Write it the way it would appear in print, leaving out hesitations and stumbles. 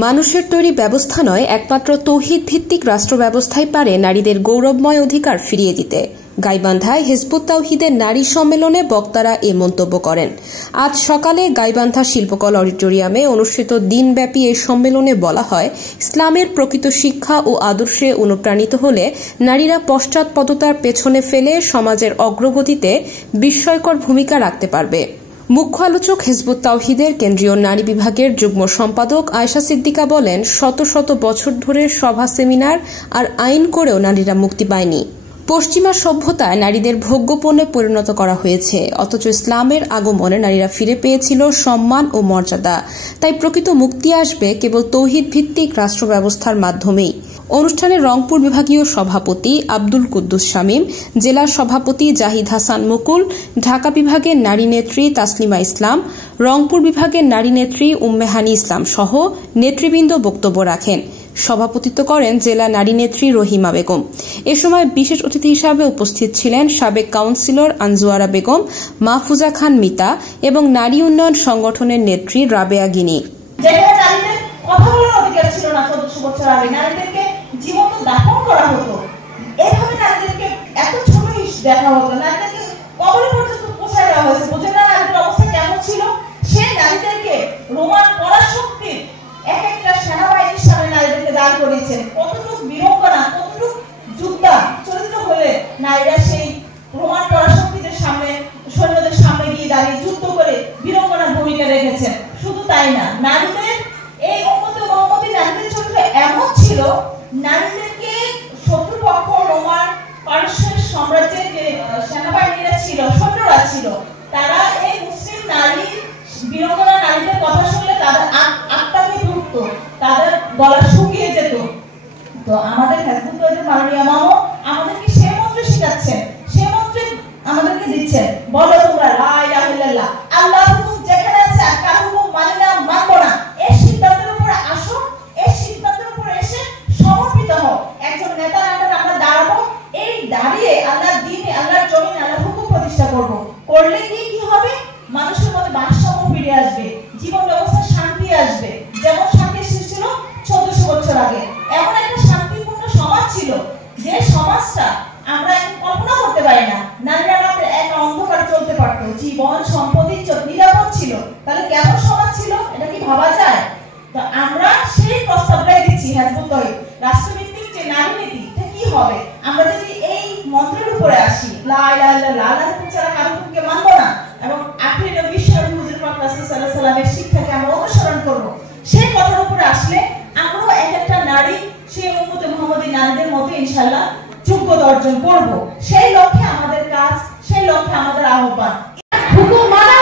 মানুষের তৈরি ব্যবস্থা নয়, একমাত্র তৌহিদ ভিত্তিক রাষ্ট্র ব্যবস্থাই পারে নারীদের গৌরবময় অধিকার ফিরিয়ে দিতে। গাইবান্ধায় হিজবুত তাওহীদের নারী সম্মেলনে বক্তারা এ মন্তব্য করেন। আজ সকালে গাইবান্ধা শিল্পকলা অডিটোরিয়ামে অনুষ্ঠিত দিনব্যাপী এই সম্মেলনে বলা হয়, ইসলামের প্রকৃত শিক্ষা ও আদর্শে অনুপ্রাণিত হলে নারীরা পশ্চাৎপদতার পেছনে ফেলে সমাজের অগ্রগতিতে বিস্ময়কর ভূমিকা রাখতে পারবে। মুখ্য আলোচক হিজবুত তাওহীদের কেন্দ্রীয় নারী বিভাগের যুগ্ম সম্পাদক আয়েশা সিদ্দিকা বলেন, শত শত বছর ধরে সভা, সেমিনার আর আইন করেও নারীরা মুক্তি পায়নি। পশ্চিমা সভ্যতায় নারীদের ভোগ্যপণ্যে পরিণত করা হয়েছে, অথচ ইসলামের আগমনে নারীরা ফিরে পেয়েছিল সম্মান ও মর্যাদা। তাই প্রকৃত মুক্তি আসবে কেবল তৌহিদ ভিত্তিক রাষ্ট্র ব্যবস্থার মাধ্যমেই। অনুষ্ঠানে রংপুর বিভাগীয় সভাপতি আব্দুল কুদ্দুস শামীম, জেলা সভাপতি জাহিদ হাসান মুকুল, ঢাকা বিভাগের নারী নেত্রী তাসলিমা ইসলাম, রংপুর বিভাগের নারী নেত্রী উম্মেহানি ইসলাম সহ নেতৃবৃন্দ বক্তব্য রাখেন। সভাপতিত্ব করেন জেলা নারী নেত্রী রহিমা বেগম। এ সময় বিশেষ অতিথি হিসাবে উপস্থিত ছিলেন সাবেক কাউন্সিলর আনজুয়ারা বেগম, মাহফুজা খান মিতা এবং নারী উন্নয়ন সংগঠনের নেত্রী রাবেয়া গিনি। কথা বলার অধিকার ছিল না 1400 বছর আগে, নারীদেরকে জীবন্ত দাফন করা হতো, এভাবে নারীদেরকে এত ছোট দেখা হতো, নারীদেরকে কবরে পর্যন্ত পৌঁছায় দেওয়া হয়েছে। বোঝেন না নারীদের অবস্থা কেমন ছিল? সেই নারীদেরকে রোমান পরাশক্তির এক একটা সেনাবাহিনীর সামনে নারীদেরকে দাঁড় করিয়েছেন। কতটুকু বীরঙ্গনা, কতটুকু যোদ্ধা চরিত্র হলে নারীরা সেই রোমান পরাশক্তিদের সামনে, সৈন্যদের সামনে গিয়ে দাঁড়িয়ে যুদ্ধ করে বীরঙ্গনার ভূমিকা রেখেছেন। শুধু তাই না, নারীদের এই উম্মতে মুহাম্মদী নারীদের চরিত্র এমন ছিল, নারীদেরকে শত্রুপক্ষ রোমান পারস্যের সাম্রাজ্যের যে সেনাবাহিনীরা ছিল, সৈন্যরা ছিল, তারা এই মুসলিম নারী বীরঙ্গনা নারীদের কথা শুনলে তাদের আত্মাকে ঢুকতো, তাদের গলা শুকিয়ে যেত। তো আমাদের হিজবুত তাওহীদের মাননীয় মামা আমাদেরকে সে মন্ত্র শেখাচ্ছেন, সে মন্ত্র আমাদেরকে দিচ্ছেন, বলো তোমরা লা ইলাহা ইল্লাল্লাহ, আল্লাহর হুকুম যেখানে আছে আর কারো হুকুম মানি না, মানবো না, এই সিদ্ধান্তের উপরে আসো, এই সিদ্ধান্তের উপরে এসে সমর্পিত হও। একজন নেতার আন্ডারে আমরা দাঁড়াবো, এই দাঁড়িয়ে আল্লাহর দ্বীনে, আল্লাহর জমিনে আল্লাহর হুকুম প্রতিষ্ঠা করব। করলে কি হবে? মানুষের মধ্যে ভারসাম্য ফিরে আসবে, জীবন ব্যবস্থায় শান্তি আসবে। যেমন শান্তি এসেছিল 1400 বছর আগে, এমন একটা শান্তিপূর্ণ সমাজ ছিল যে সমাজটা আমরা এখন কল্পনা করতে পারি না। নারীরা মাত্র এক অন্ধকারে চলতে পারতো, জীবন সম্পত্তি নিরাপদ ছিল। তাহলে কেমন সমাজ ছিল এটা কি ভাবা যায়? তো আমরা সেই প্রস্তাবটাই দিচ্ছি হিজবুত তাওহীদ রাষ্ট্রভিত্তিক যে নারী নীতি, এটা কি হবে? আমরা যদি এই মন্ত্রের উপরে আসি, লা ইলাহা ইল্লাল্লাহ, আল্লাহর হুকুম ছাড়া কারো হুকুমকে মানব না, এবং আখিরি নবী বিশ্বনবী হুজুর পাক রাসূল সাল্লাল্লাহু আলাইহি ওয়াসাল্লামের শিক্ষাকে আমরা অনুসরণ করব, সেই কথার উপরে আসলে আমরাও এক একটা নারী সেই উম্মতে মুহাম্মদী নারীদের মতো ইনশাআল্লাহ যোগ্যতা অর্জন করব। সেই লক্ষ্যে আমাদের কাজ, সেই লক্ষ্যে আমাদের আহ্বান। হুকুম মানা